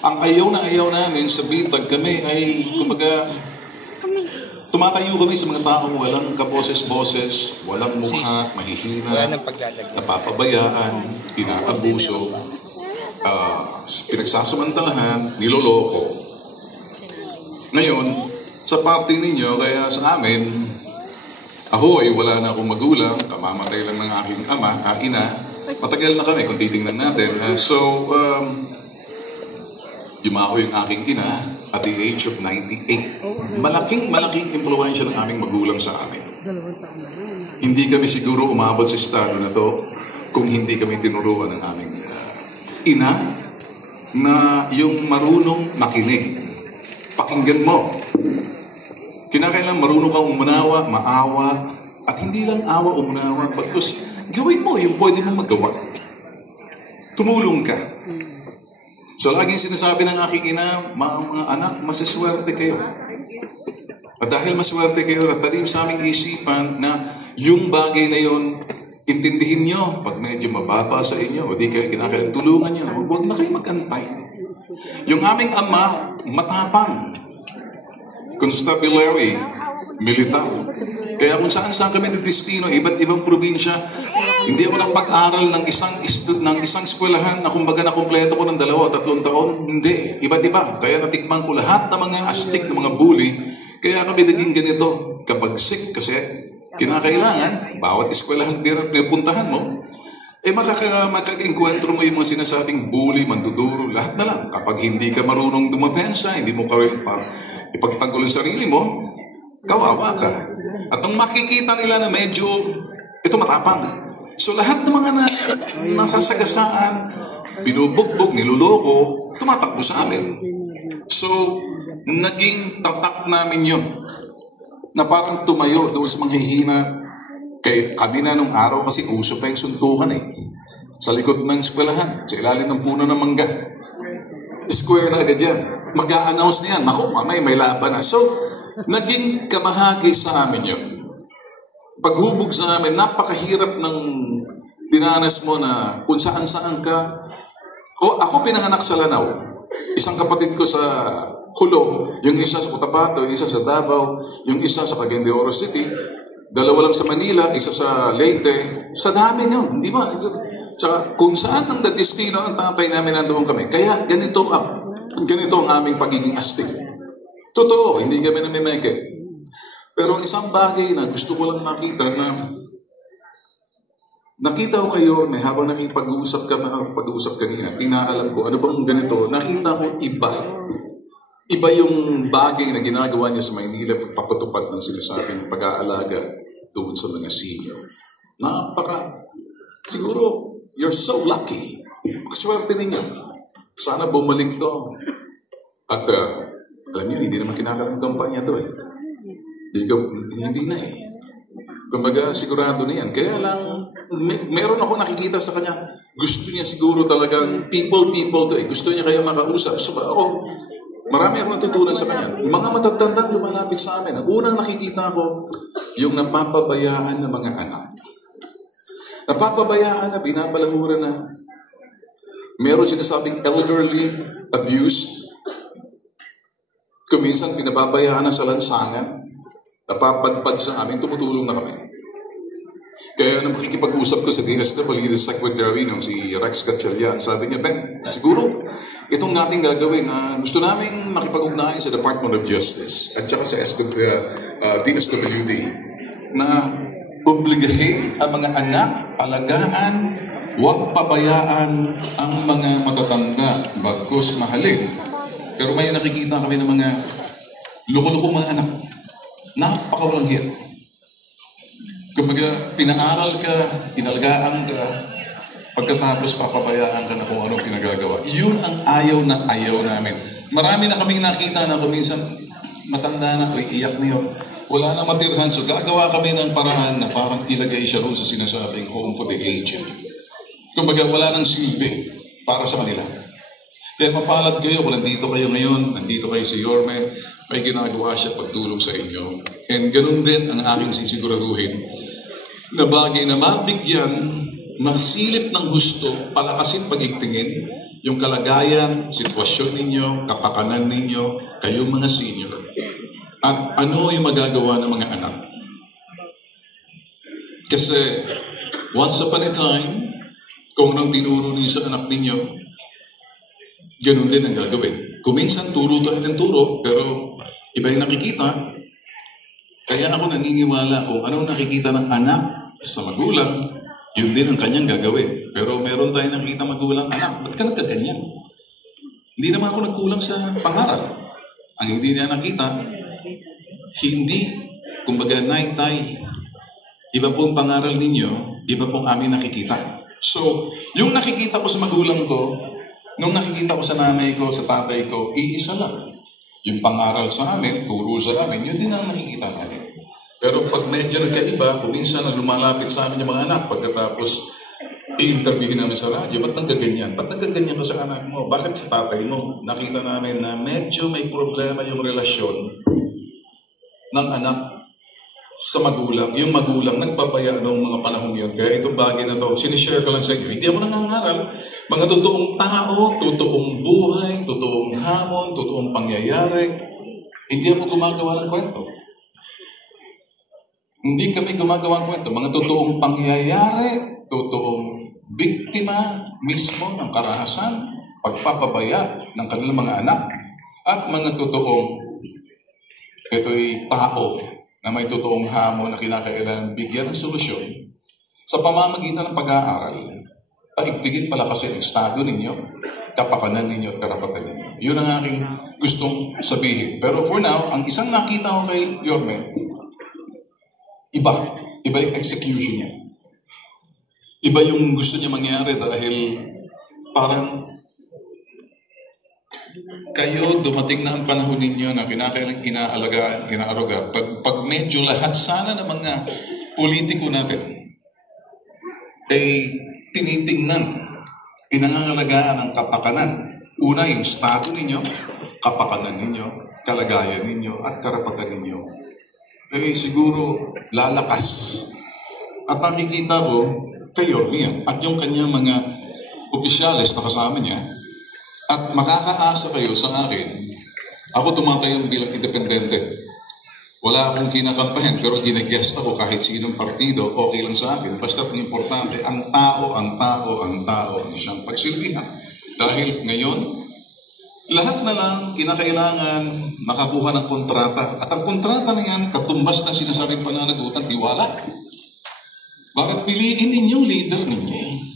Ang ayaw na ayaw namin sa bitag kami ay, kumbaga, tumatayo kami sa mga taong walang kaboses-boses, walang mukha, mahihina, napapabayaan, inaabuso, pinagsasamantalahan, niloloko. Ngayon, sa parte ninyo, kaya sa amin, ahoy, wala na akong magulang, kamamatay lang ng aking ina, matagal na kami kung titingnan natin. Yumao yung aking ina at the age of 98. Malaking impluwensya ng aming magulang sa amin. Hindi kami siguro umabot sa estado na to kung hindi kami tinuruan ng aming ina na yung marunong makinig. Pakinggan mo. Kinakailangan marunong kang umunawa, maawa, at hindi lang awa umunawa, pagkus gawin mo yung pwede mong magawa. Tumulong ka. So laging sinasabi ng aking ina, mga anak, masaswerte kayo. At dahil maswerte kayo, natalim sa aming isipan na yung bagay na yun, intindihin nyo, pag medyo mababa sa inyo, o di kayo kinakailangan tulungan nyo, huwag na kayo magantay. Yung aming ama, matapang. Constabulary, militar. Kaya kung saan kami nagdestino, iba't ibang probinsya, hindi ako nakapag-aral ng isang eskwelahan na kumbaga na kumpleto ko ng 2 o 3 taon. Hindi, iba't iba. Kaya natikman ko lahat ng mga astig, ng mga bully. Kaya kami naging ganito. Kapag sick kasi, kinakailangan, bawat eskwelahan na pinupuntahan mo, makaka-enkwentro mo yung mga sinasabing bully, manduduro, lahat na lang. Kapag hindi ka marunong dumapensa, hindi mo ipagtanggol ang sarili mo, kawawa ka. At ang makikita nila na medyo, ito matapang. So lahat ng mga nasasagasaan, binubugbog, niluloko, tumatakbo sa amin. So, naging tatak namin yun. Na parang tumayo doon sa mga hihina. Kami na nung araw kasi uso pa yung suntukan sa likod ng eskwelahan, sa ilalim ng puno ng mangga. Square na agad yan. Mag-a-announce niyan, naku, mamay, may laban na. So, naging kamahagi sa amin yun. Paghubog sa amin, napakahirap ng dinanas mo na kung saan-saan ka. Ako pinanganak sa Lanao. Isang kapatid ko sa Hulo, yung isa sa Cotabato, yung isa sa Davao, yung isa sa Cagayan de Oro City, 2 lang sa Manila, isa sa Leyte. Sa dami yun, di ba? Tsaka kung saan ang destino ang tatay namin nandoon kami. Kaya ganito ang aming pagiging astig. Totoo, hindi kami namimeke. Pero isang bagay na gusto ko lang makita na nakita ko kayo, habang nakipag-uusap kanina, tinaalam ko, ano bang ganito, nakita ko iba. Iba yung bagay na ginagawa niya sa Maynila pagpapatupad ng sinasabing pag-aalaga doon sa mga senior. Siguro, you're so lucky. Pakaswerte ninyo. Sana bumalik to. At, alam niyo, hindi naman kinakaroon ng kampanya to Hindi na Kumbaga, sigurado na yan. Kaya lang, meron ako nakikita sa kanya, gusto niya siguro talagang people to Gusto niya kayo makausap. So ako, marami akong natutunan sa kanya. Mga matatandang lumalapit sa amin. Ang unang nakikita ko, yung napapabayaan ng mga anak. Napapabayaan na, binabalahuran na. Meron sinasabing elderly abuse. Kuminsan, pinababayaan na sa lansangan. Napapadpad sa amin, tumutulong na kami. Kaya nung makikipag-usap ko sa DSWD Secretary, si Rex Gatchalian, sabi niya, Ben, siguro, itong natin gagawin na gusto namin makipag-ugnayan sa Department of Justice at saka sa DSWD na obligahin ang mga anak, alagaan, huwag pabayaan ang mga matatanda, bagkus mahalin. Pero may nakikita kami ng mga loko-loko mga anak. Napakawalang hiya. Kumbaga, pinaaral ka, inalagaan ka, pagkatapos papabayaan ka na kung anong pinagagawa. Yun ang ayaw namin. Marami na kaming nakita na kuminsan matanda na, iyak na yun. Wala nang matirhan. So gagawa kami ng paraan na parang ilagay siya roon sa sinasabing home for the aged. Kumbaga, wala nang silbi para sa kanila. Kaya mapalad kayo kung nandito kayo ngayon, nandito kayo si Yorme, may ginagawa siya pagtulong sa inyo. And ganun din ang aking sisiguraduhin na bagay na mabigyan, masilip ng husto, palakasin pagigtingin, yung kalagayan, sitwasyon ninyo, kapakanan ninyo, kayong mga senior, at ano yung magagawa ng mga anak. Kasi, once upon a time, kung anong tinuro ninyo sa anak ninyo, ganun din ang gagawin. Kung minsan, turo tayo ng turo, pero iba yung nakikita. Kaya ako naniniwala kung anong nakikita ng anak sa magulang, yun din ang kanyang gagawin. Pero meron tayong nakikita magulang, anak, ba't ka nagkaganyan? Hindi naman ako nagkulang sa pangaral. Ang hindi niya nakita, hindi, kumbaga, naitay, iba pong pangaral ninyo, iba pong amin nakikita. So, yung nakikita ko sa magulang ko, nung nakikita ko sa nanay ko, sa tatay ko, iisa lang. Yung pangaral sa amin, turo sa amin, yun din ang nakikita namin. Pero pag medyo nagkaiba, kung minsan na lumalapit sa amin yung mga anak, pagkatapos i-interviewin namin sa radyo, ba't nagkaganyan? Ba't nagkaganyan ka sa anak mo? Bakit sa tatay mo? Nakita namin na medyo may problema yung relasyon ng anak sa magulang. Yung magulang, nagpapaya noong mga panahon yun. Kaya itong bagay na to, sinishare ko lang sa inyo. Hindi ako nangangaral. Mga totoong tao, totoong buhay, totoong hamon, totoong pangyayari. Hindi ako gumagawa ng kwento. Hindi kami gumagawa ng kwento. Mga totoong pangyayari, totoong biktima mismo ng karahasan, pagpapabaya ng kanilang mga anak, at mga totoong ito'y tao na may totoong hamon na kinakailangan bigyan ng solusyon sa pamamagitan ng pag-aaral. Paigtigin pala kasi ang estado ninyo, kapakanan ninyo at karapatan ninyo. Yun ang aking gustong sabihin. Pero for now, ang isang nakita ko kay Yorme, iba yung execution niya. Iba yung gusto niya mangyari dahil parang kayo, dumating na ang panahon ninyo na kinakailang inaalagaan, inaaruga. Pag medyo lahat sana ng mga politiko natin ay tinitingnan, pinangangalagaan ang kapakanan. Una, yung estado ninyo, kapakanan ninyo, kalagayan ninyo, at karapatan ninyo. Eh siguro lalakas. At nakikita ko kay Yorme at yung kanyang mga opisyalis na kasama niya, at makakaasa kayo sa akin, ako tumatayong bilang independente. Wala akong kinakampahan, pero ginagest ako kahit sinong partido, okay lang sa akin. Basta't importante, ang tao ang siyang pagsilbihan. Dahil ngayon, lahat na lang kinakailangan makakuha ng kontrata. At ang kontrata na yan, katumbas na sinasabing pananagutan, tiwala. Bakit piliin ninyong leader ninyo?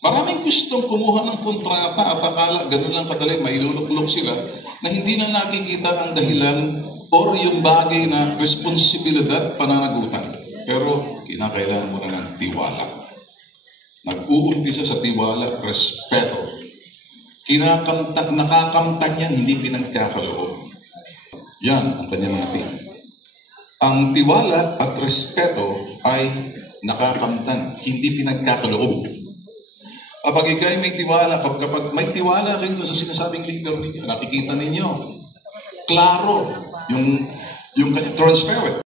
Maraming gustong kumuha ng kontrata at akala ganun lang kadali, mailuluklok sila na hindi na nakikita ang dahilan or yung bagay na responsibilidad, pananagutan. Pero kinakailangan mo na ng tiwala. Nag-uumpisa sa tiwala, respeto. Nakakamtan yan, hindi pinagkakaloob. Yan ang kanyang mga team. Ang tiwala at respeto ay nakakamtan, hindi pinagkakaloob. Kapag ikay may tiwala, kapag may tiwala kayo sa sinasabing leader ninyo, nakikita ninyo, klaro, yung kanya transparent.